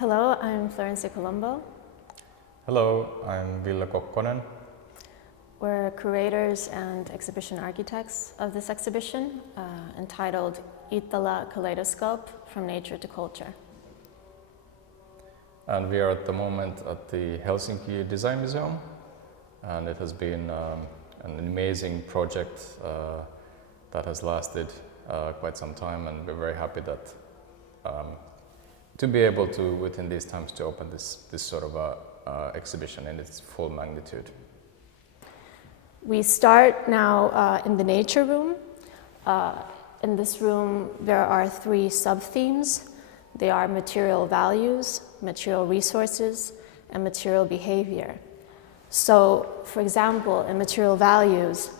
Hello, I'm Florencia Colombo. Hello, I'm Ville Kokkonen. We're curators and exhibition architects of this exhibition entitled Iittala, Kaleidoscope, From Nature to Culture. And we are at the moment at the Helsinki Design Museum, and it has been an amazing project that has lasted quite some time, and we're very happy that to be able to, within these times, to open this sort of exhibition in its full magnitude. We start now in the nature room. In this room, there are three sub-themes. They are material values, material resources, and material behavior. So, for example, in material values,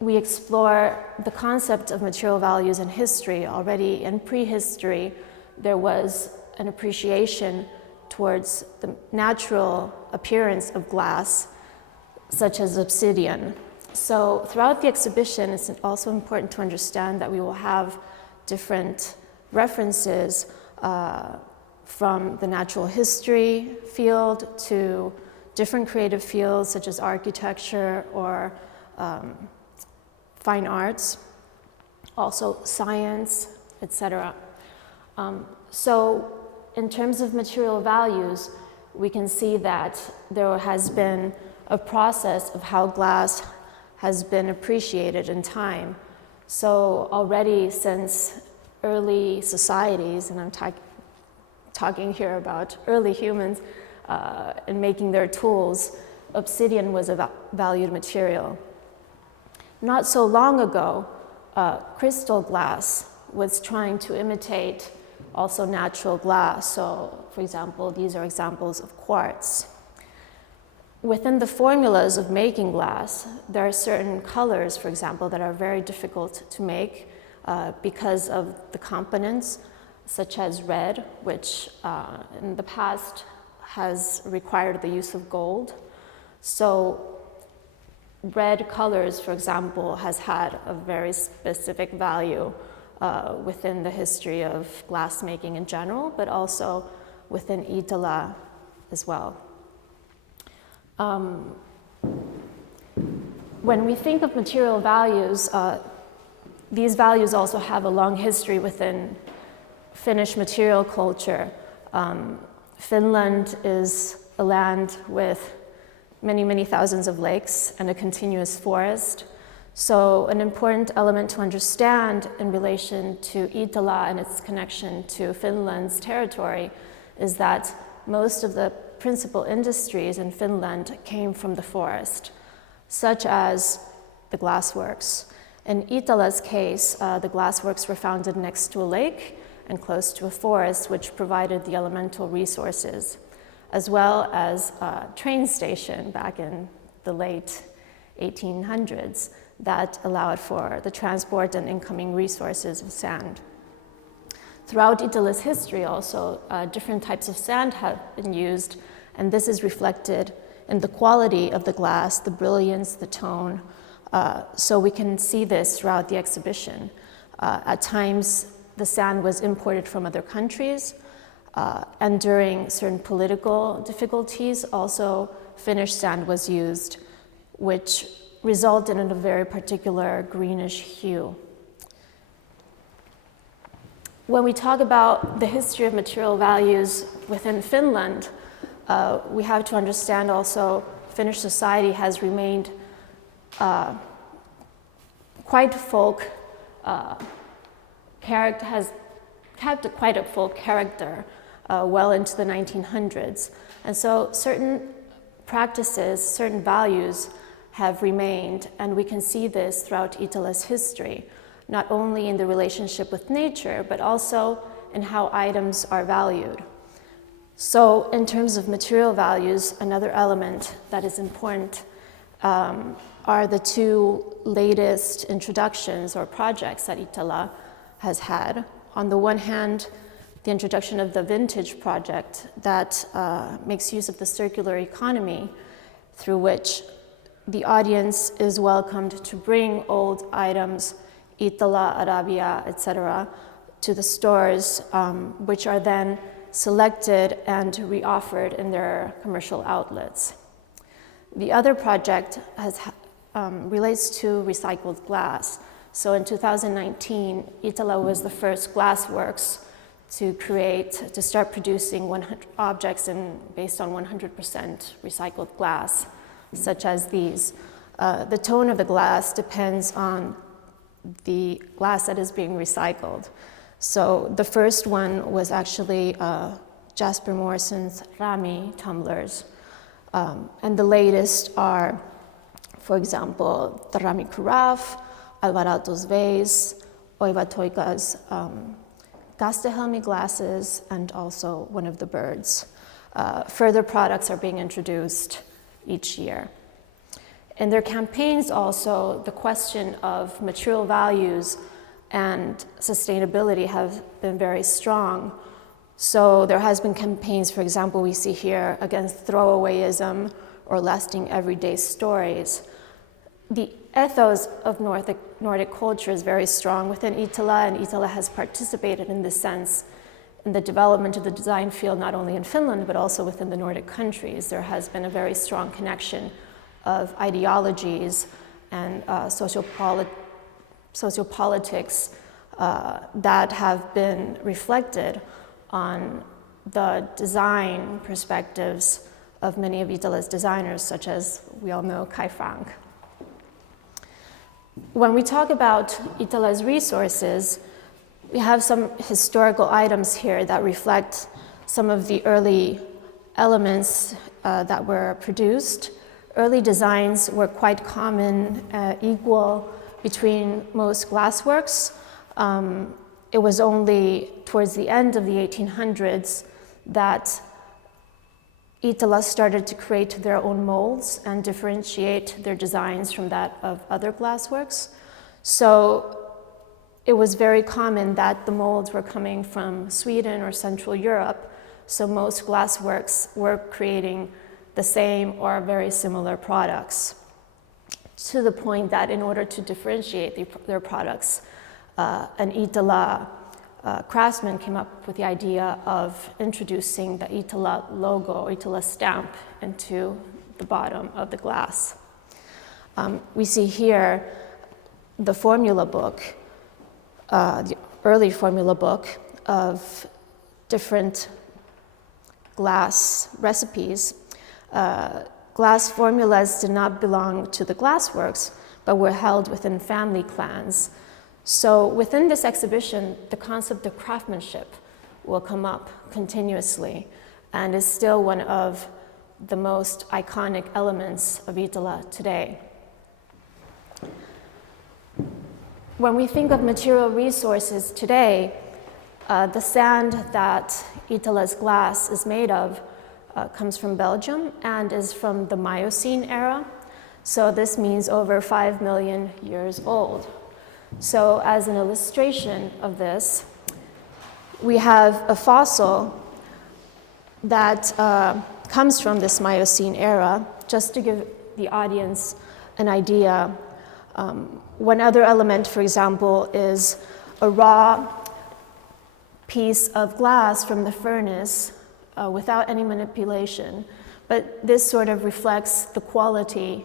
we explore the concept of material values in history. Already in prehistory, there was an appreciation towards the natural appearance of glass, such as obsidian. So throughout the exhibition, it's also important to understand that we will have different references from the natural history field to different creative fields such as architecture or fine arts, also science, etc. So in terms of material values, we can see that there has been a process of how glass has been appreciated in time. So already since early societies, and I'm talking here about early humans, in making their tools, obsidian was a valued material. Not so long ago, crystal glass was trying to imitate also natural glass. So, for example, these are examples of quartz. Within the formulas of making glass, there are certain colors, for example, that are very difficult to make because of the components, such as red, which in the past has required the use of gold. So red colors, for example, has had a very specific value within the history of glassmaking in general, but also within Iittala as well. When we think of material values, these values also have a long history within Finnish material culture. Finland is a land with many, many thousands of lakes and a continuous forest. So an important element to understand in relation to Iittala and its connection to Finland's territory is that most of the principal industries in Finland came from the forest, such as the glassworks. In Iittala's case, the glassworks were founded next to a lake and close to a forest, which provided the elemental resources, as well as a train station back in the late 1800s that allowed for the transport and incoming resources of sand. Throughout Iittala's history also, different types of sand have been used, and this is reflected in the quality of the glass, the brilliance, the tone. So we can see this throughout the exhibition. At times, the sand was imported from other countries, and during certain political difficulties, also Finnish sand was used, which resulted in a very particular greenish hue. When we talk about the history of material values within Finland, we have to understand also Finnish society has remained quite folk character, has kept quite a folk character well into the 1900s. And so certain practices, certain values have remained, and we can see this throughout Iittala's history, not only in the relationship with nature, but also in how items are valued. So in terms of material values, another element that is important are the two latest introductions or projects that Iittala has had. On the one hand, the introduction of the vintage project that makes use of the circular economy, through which the audience is welcomed to bring old items, Iittala, Arabia, etc., to the stores, which are then selected and reoffered in their commercial outlets. The other project relates to recycled glass. So in 2019, Iittala was the first glassworks to start producing 100 objects based on 100% recycled glass, such as these. The tone of the glass depends on the glass that is being recycled. So the first one was actually Jasper Morrison's Rami tumblers. And the latest are, for example, the Rami carafe, Alvarado's vase, Oiva Toika's Gastehelmi glasses, and also one of the birds. Further products are being introduced each year. In their campaigns also, the question of material values and sustainability have been very strong. So there has been campaigns, for example, we see here against throwawayism or lasting everyday stories. The ethos of Nordic culture is very strong within Iittala, and Iittala has participated in this sense in the development of the design field, not only in Finland, but also within the Nordic countries. There has been a very strong connection of ideologies and sociopolitics that have been reflected on the design perspectives of many of Iittala's designers, such as we all know Kai Frank. When we talk about Iittala's resources, we have some historical items here that reflect some of the early elements that were produced. Early designs were quite common, equal between most glassworks. It was only towards the end of the 1800s that Iittala started to create their own molds and differentiate their designs from that of other glassworks. So it was very common that the molds were coming from Sweden or Central Europe, so most glassworks were creating the same or very similar products, to the point that in order to differentiate their products, an Iittala craftsman came up with the idea of introducing the Iittala logo, Iittala stamp, into the bottom of the glass. We see here the formula book, the early formula book of different glass recipes. Glass formulas did not belong to the glassworks, but were held within family clans. So within this exhibition, the concept of craftsmanship will come up continuously and is still one of the most iconic elements of Iittala today. When we think of material resources today, the sand that Iittala's glass is made of comes from Belgium and is from the Miocene era. So this means over 5 million years old. So as an illustration of this, we have a fossil that comes from this Miocene era, just to give the audience an idea. One other element, for example, is a raw piece of glass from the furnace without any manipulation. But this sort of reflects the quality,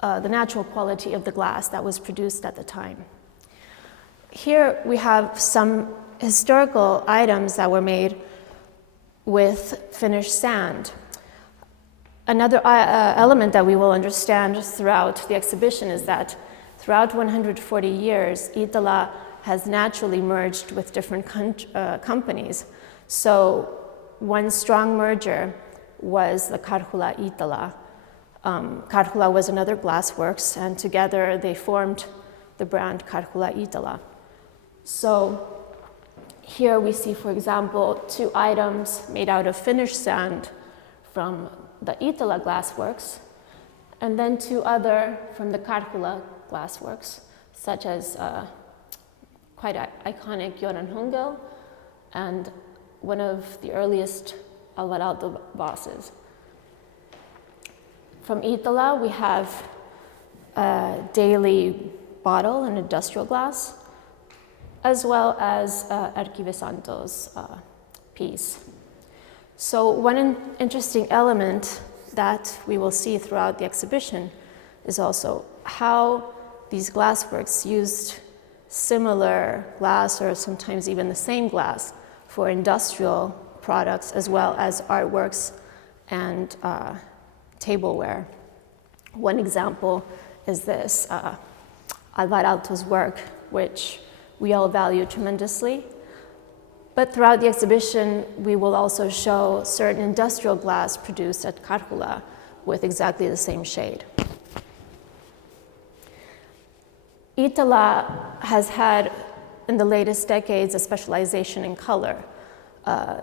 the natural quality of the glass that was produced at the time. Here we have some historical items that were made with Finnish sand. Another element that we will understand throughout the exhibition is that throughout 140 years, Iittala has naturally merged with different companies. So one strong merger was the Karhula Iittala. Karhula was another glassworks, and together they formed the brand Karhula Iittala. So here we see, for example, 2 items made out of Finnish sand from the Iittala glassworks, and then 2 other from the Karhula glassworks, such as quite iconic Göran Hungel and one of the earliest Alvarado vases. From Iittala, we have a daily bottle and industrial glass, as well as Erkki Vesanto's piece. So one interesting element that we will see throughout the exhibition is also how these glassworks used similar glass or sometimes even the same glass for industrial products as well as artworks and tableware. One example is this Alvaralto's work, which we all value tremendously. But throughout the exhibition, we will also show certain industrial glass produced at Karhula with exactly the same shade. Iittala has had, in the latest decades, a specialization in color.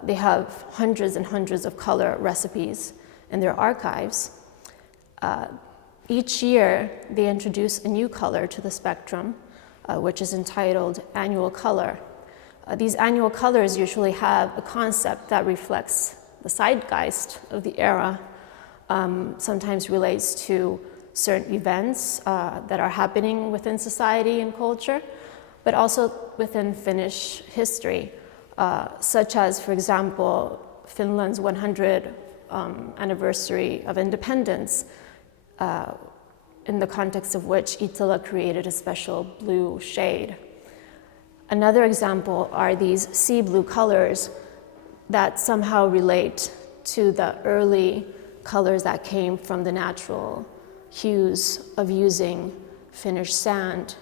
They have hundreds and hundreds of color recipes in their archives. Each year, they introduce a new color to the spectrum, which is entitled annual color. These annual colors usually have a concept that reflects the zeitgeist of the era, sometimes relates to certain events that are happening within society and culture, but also within Finnish history, such as, for example, Finland's 100th anniversary of independence, in the context of which Iittala created a special blue shade. Another example are these sea blue colors that somehow relate to the early colors that came from the natural hues of using Finnish sand.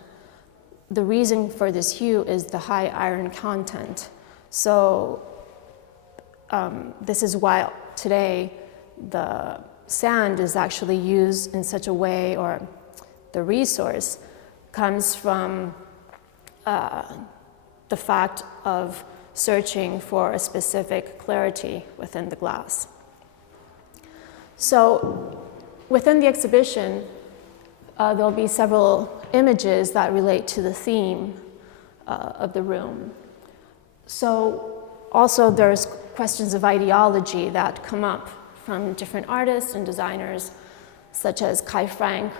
The reason for this hue is the high iron content. So this is why today the sand is actually used in such a way, or the resource comes from the fact of searching for a specific clarity within the glass. So within the exhibition, there'll be several images that relate to the theme of the room. So also there's questions of ideology that come up from different artists and designers, such as Kai Frank,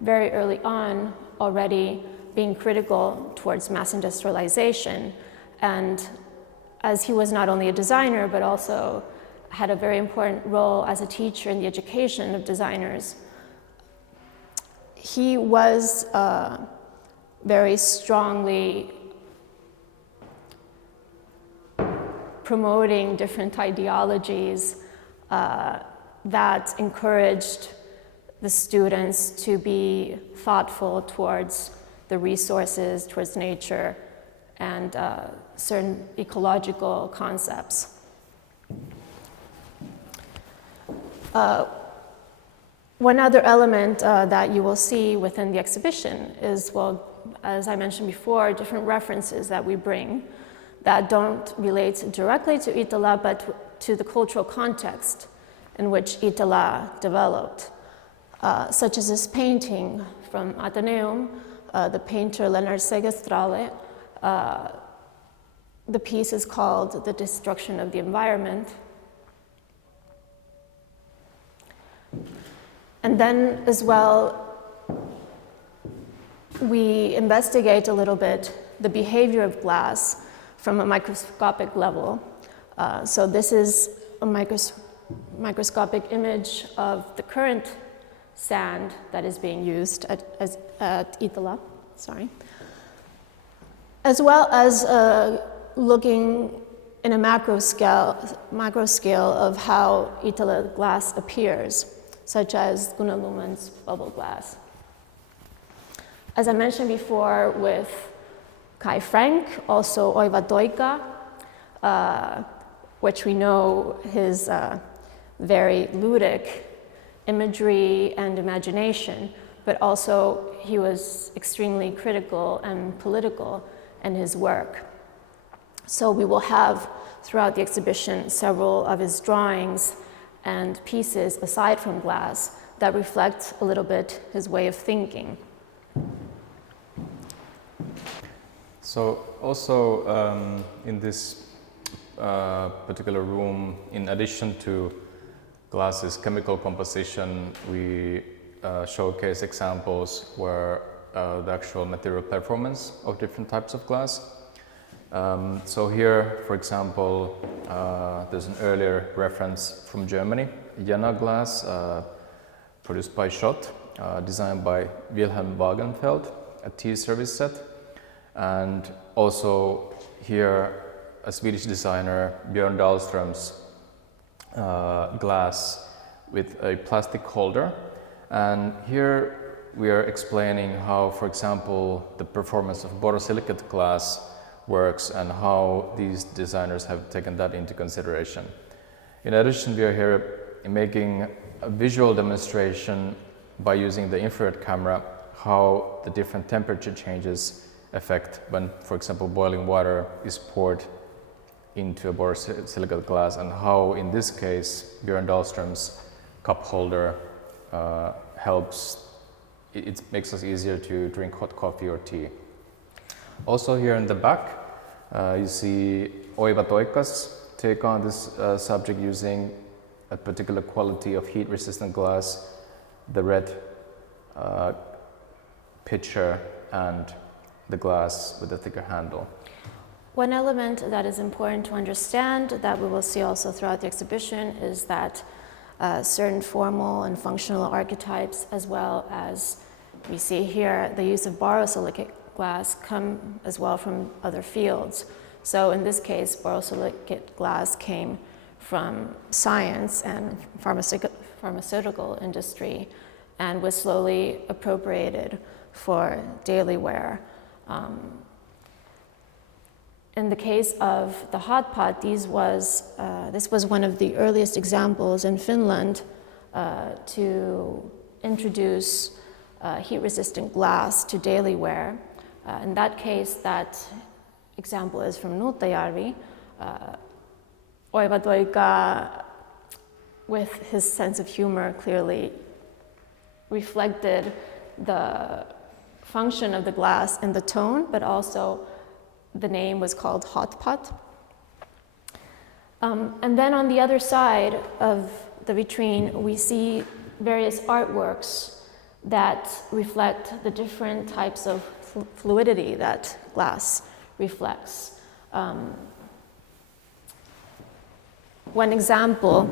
very early on already being critical towards mass industrialization. And as he was not only a designer, but also had a very important role as a teacher in the education of designers, he was very strongly promoting different ideologies that encouraged the students to be thoughtful towards the resources, towards nature, and certain ecological concepts. One other element that you will see within the exhibition is, well, as I mentioned before, different references that we bring that don't relate directly to Iittala, but to the cultural context in which Iittala developed, such as this painting from Atheneum, the painter Lennart Segerstrale. The piece is called The Destruction of the Environment. And then as well, we investigate a little bit the behavior of glass from a microscopic level. So this is a microscopic image of the current sand that is being used at Iittala, as well as looking in a macro scale of how Iittala glass appears, such as Gunnar Luhmann's bubble glass. As I mentioned before with Kai Frank, also Oiva Toika, which we know his very ludic imagery and imagination, but also he was extremely critical and political in his work. So we will have throughout the exhibition several of his drawings and pieces aside from glass that reflect a little bit his way of thinking. So also in this particular room, in addition to glass's chemical composition, we showcase examples where the actual material performance of different types of glass. So here, for example, there's an earlier reference from Germany, Jena glass, produced by Schott, designed by Wilhelm Wagenfeld, a tea service set. And also here, a Swedish designer, Björn Dahlström's glass with a plastic holder. And here we are explaining how, for example, the performance of borosilicate glass works and how these designers have taken that into consideration. In addition, we are here making a visual demonstration by using the infrared camera how the different temperature changes affect when, for example, boiling water is poured into a borosilicate glass, and how, in this case, Björn Dahlström's cup holder helps. It makes us easier to drink hot coffee or tea. Also here in the back, you see Oiva Toika's take on this subject using a particular quality of heat-resistant glass, the red pitcher and the glass with a thicker handle. One element that is important to understand that we will see also throughout the exhibition is that certain formal and functional archetypes, as well as we see here the use of borosilicate glass, come as well from other fields. So in this case, borosilicate glass came from science and pharmaceutical industry and was slowly appropriated for daily wear. In the case of the hot pot, this was one of the earliest examples in Finland to introduce heat-resistant glass to daily wear. In that case, that example is from Nuuttajärvi. Oiva Toika, with his sense of humor, clearly reflected the function of the glass and the tone, but also the name was called hot pot. And then on the other side of the vitrine, we see various artworks that reflect the different types of fluidity that glass reflects. One example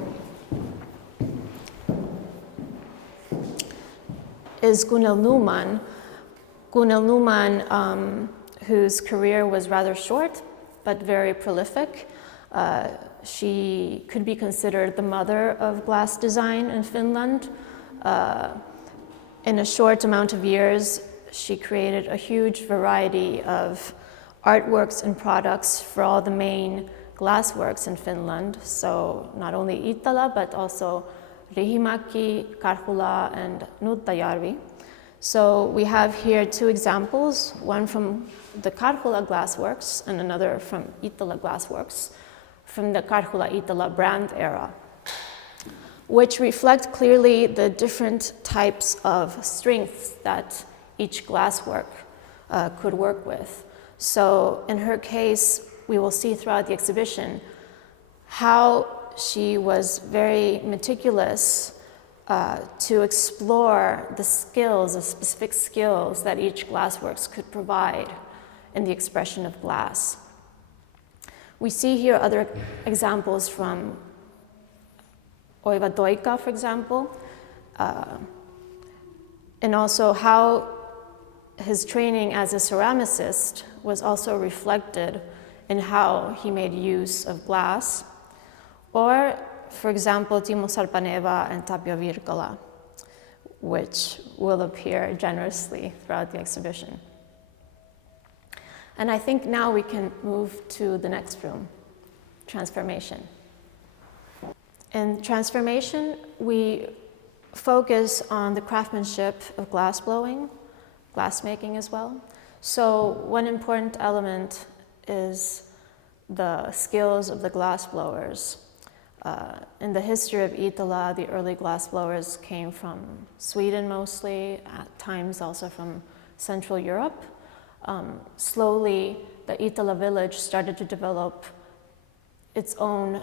is Gunnel Nyman. Gunnel Nyman, whose career was rather short but very prolific. She could be considered the mother of glass design in Finland. In a short amount of years, she created a huge variety of artworks and products for all the main glassworks in Finland. So not only Iittala, but also Riihimäki, Karhula, and Nuuttajärvi. So we have here two examples, one from the Karhula glassworks and another from Iittala glassworks, from the Karhula-Iittala brand era, which reflect clearly the different types of strengths that each glasswork could work with. So in her case, we will see throughout the exhibition how she was very meticulous to explore the skills, the specific skills that each glassworks could provide in the expression of glass. We see here other examples from Oiva Toika, for example, and also how his training as a ceramicist was also reflected in how he made use of glass. Or, for example, Timo Sarpaneva and Tapio Virkala, which will appear generously throughout the exhibition. And I think now we can move to the next room, transformation. In transformation, we focus on the craftsmanship of glassblowing, glassmaking as well. So one important element is the skills of the glassblowers. In the history of Iittala, the early glassblowers came from Sweden mostly, at times also from Central Europe. Slowly, the Iittala village started to develop its own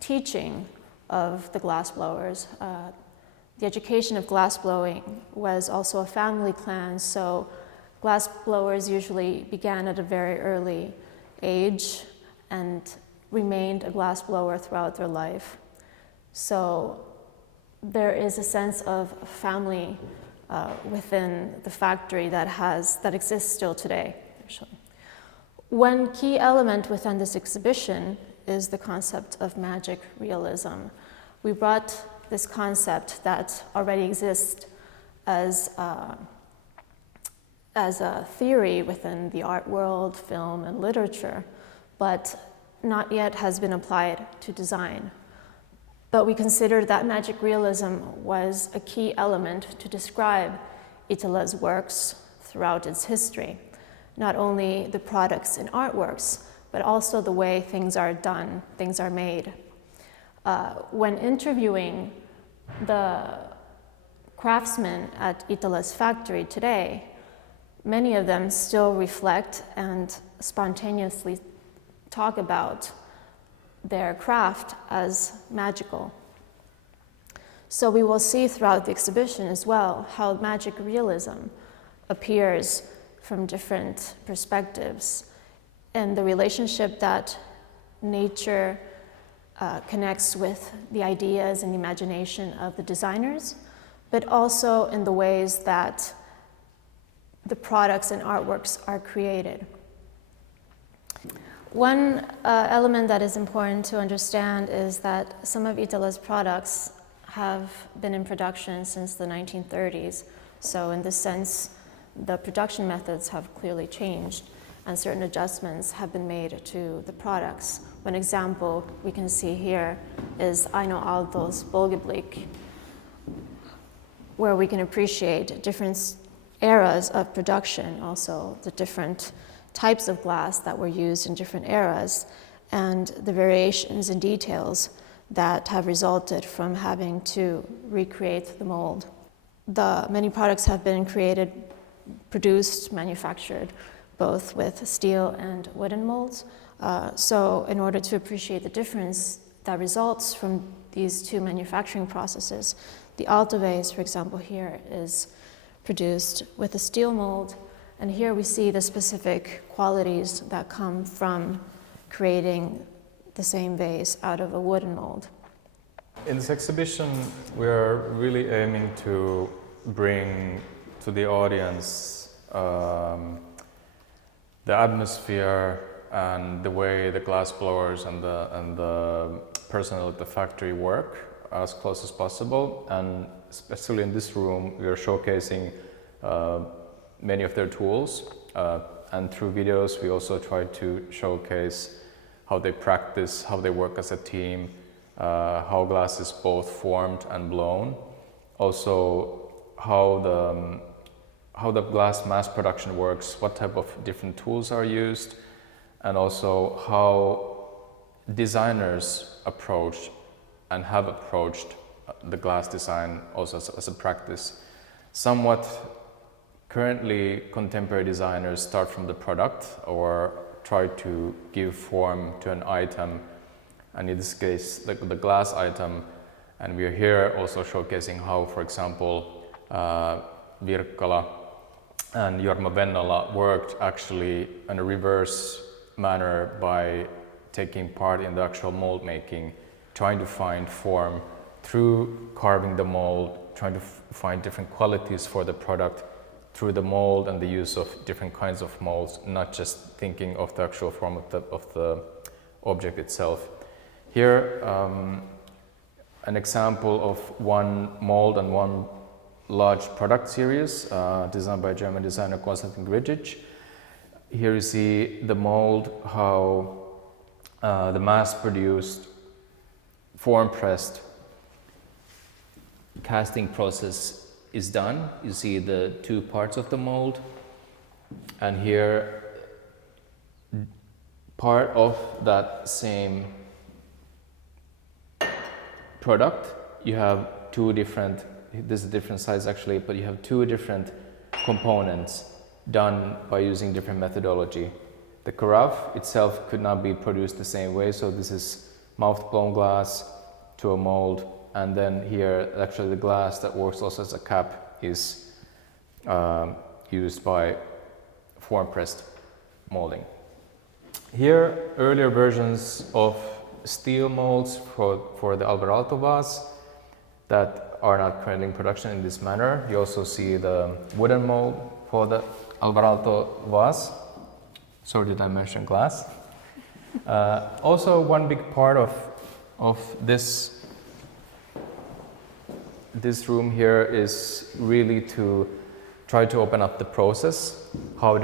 teaching of the glassblowers. The education of glassblowing was also a family clan, so glassblowers usually began at a very early age and remained a glass blower throughout their life. So there is a sense of family within the factory that exists still today, actually. One key element within this exhibition is the concept of magic realism. We brought this concept that already exists as a theory within the art world, film, and literature, but not yet has been applied to design. But we considered that magic realism was a key element to describe Iittala's works throughout its history. Not only the products and artworks, but also the way things are done, things are made. When interviewing the craftsmen at Iittala's factory today, many of them still reflect and spontaneously talk about their craft as magical. So we will see throughout the exhibition as well how magic realism appears from different perspectives and the relationship that nature connects with the ideas and the imagination of the designers, but also in the ways that the products and artworks are created. One element that is important to understand is that some of Iittala's products have been in production since the 1930s. So in this sense, the production methods have clearly changed and certain adjustments have been made to the products. One example we can see here is Aino Aalto's Bolgeblik, where we can appreciate different eras of production, also the different types of glass that were used in different eras, and the variations and details that have resulted from having to recreate the mold. Many products have been created, produced, manufactured, both with steel and wooden molds. So in order to appreciate the difference that results from these two manufacturing processes, the Aalto vase, for example, here is produced with a steel mold, and here we see the specific qualities that come from creating the same vase out of a wooden mold. In this exhibition, we are really aiming to bring to the audience the atmosphere and the way the glass blowers and the personnel at the factory work as close as possible. And especially in this room, we are showcasing many of their tools. And through videos, we also try to showcase how they practice, how they work as a team, how glass is both formed and blown. Also, how the glass mass production works, what type of different tools are used, and also how designers approach and have approached the glass design also as a practice. Somewhat currently, contemporary designers start from the product or try to give form to an item, and in this case, the glass item. And we are here also showcasing how, for example, Virkkala and Jorma Vennola worked actually in a reverse manner by taking part in the actual mold making, trying to find form through carving the mold, trying to find different qualities for the product through the mold and the use of different kinds of molds, not just thinking of the actual form of the object itself. Here, an example of one mold and one large product series designed by German designer Konstantin Grigic. Here you see the mold, how the mass-produced, form-pressed casting process is done. You see the two parts of the mold, and here part of that same product, you have two different, this is a different size actually, but you have two different components done by using different methodology. The carafe itself could not be produced the same way, so this is mouth-blown glass to a mold, and then here actually the glass that works also as a cap is used by form-pressed molding. Here, earlier versions of steel molds for the Alvar vase that are not currently in production in this manner. You also see the wooden mold for the Alvar vase. So did I mention glass? Also, one big part of this room here is really to try to open up the process, how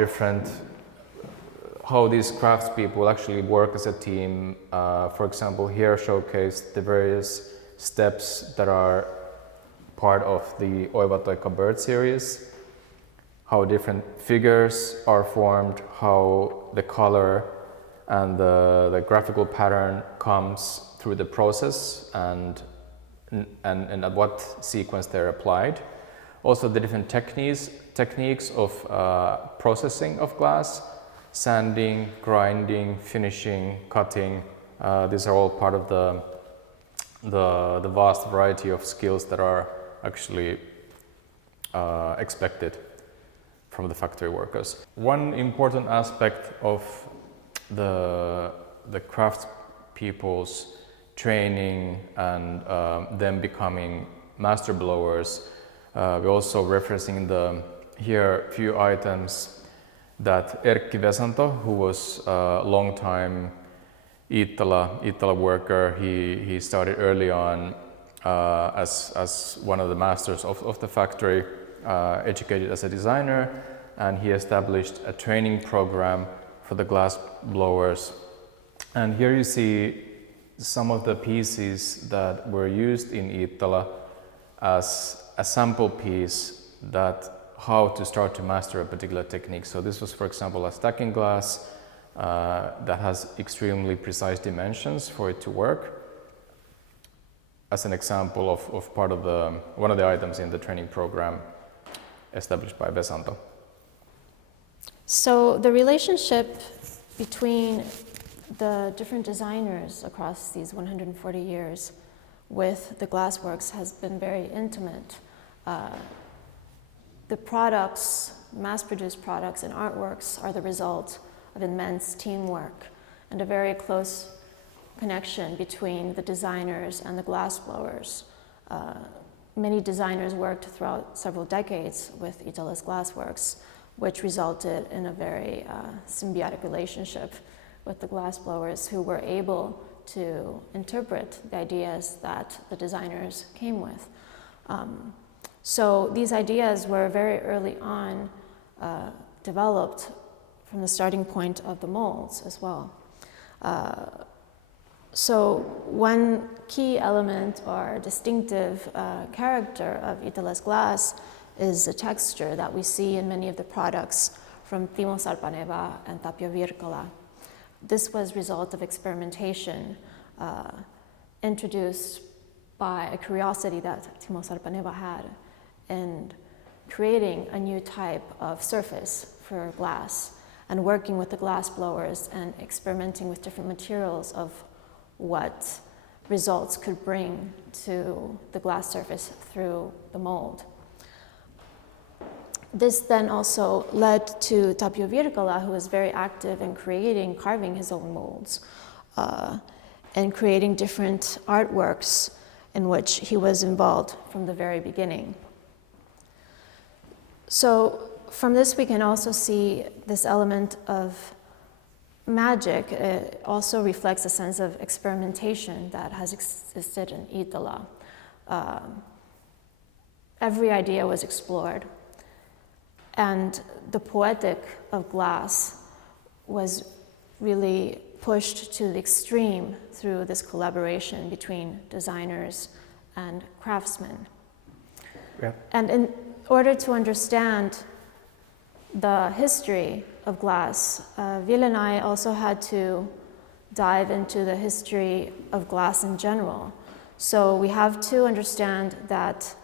these craftspeople actually work as a team. For example, here showcased the various steps that are part of the Oivatoika bird series, how different figures are formed, how the color and the graphical pattern comes through the process and at what sequence they're applied. Also the different techniques of processing of glass, sanding, grinding, finishing, cutting. These are all part of the vast variety of skills that are actually expected from the factory workers. One important aspect of the craftspeople's training and them becoming master blowers, we're also referencing here few items that Erkki Vesanto, who was a long-time Iittala worker, he started early on as one of the masters of the factory, educated as a designer, and he established a training program for the glass blowers. And here you see some of the pieces that were used in Iittala as a sample piece that how to start to master a particular technique. So this was, for example, a stacking glass that has extremely precise dimensions for it to work, as an example of part of one of the items in the training program established by Vesanto. So the relationship between the different designers across these 140 years with the glassworks has been very intimate. The products, mass-produced products and artworks are the result of immense teamwork and a very close connection between the designers and the glassblowers. Many designers worked throughout several decades with Iittala's glassworks, which resulted in a very symbiotic relationship with the glassblowers, who were able to interpret the ideas that the designers came with. So these ideas were very early on developed from the starting point of the molds as well. So one key element or distinctive character of Iittala's glass is the texture that we see in many of the products from Timo Sarpaneva and Tapio Virkola. This was a result of experimentation introduced by a curiosity that Timo Sarpaneva had in creating a new type of surface for glass and working with the glass blowers and experimenting with different materials of what results could bring to the glass surface through the mold. This then also led to Tapio Virkola, who was very active in carving his own molds, and creating different artworks in which he was involved from the very beginning. So from this we can also see this element of magic. It also reflects a sense of experimentation that has existed in Iittala. Every idea was explored, and the poetic of glass was really pushed to the extreme through this collaboration between designers and craftsmen. Yeah. And in order to understand the history of glass, Ville and I also had to dive into the history of glass in general. So we have to understand that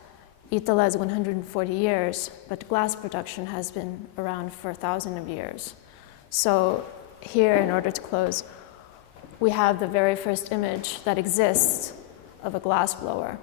Iittala is 140 years, but glass production has been around for 1,000 of years. So here, in order to close, we have the very first image that exists of a glass blower.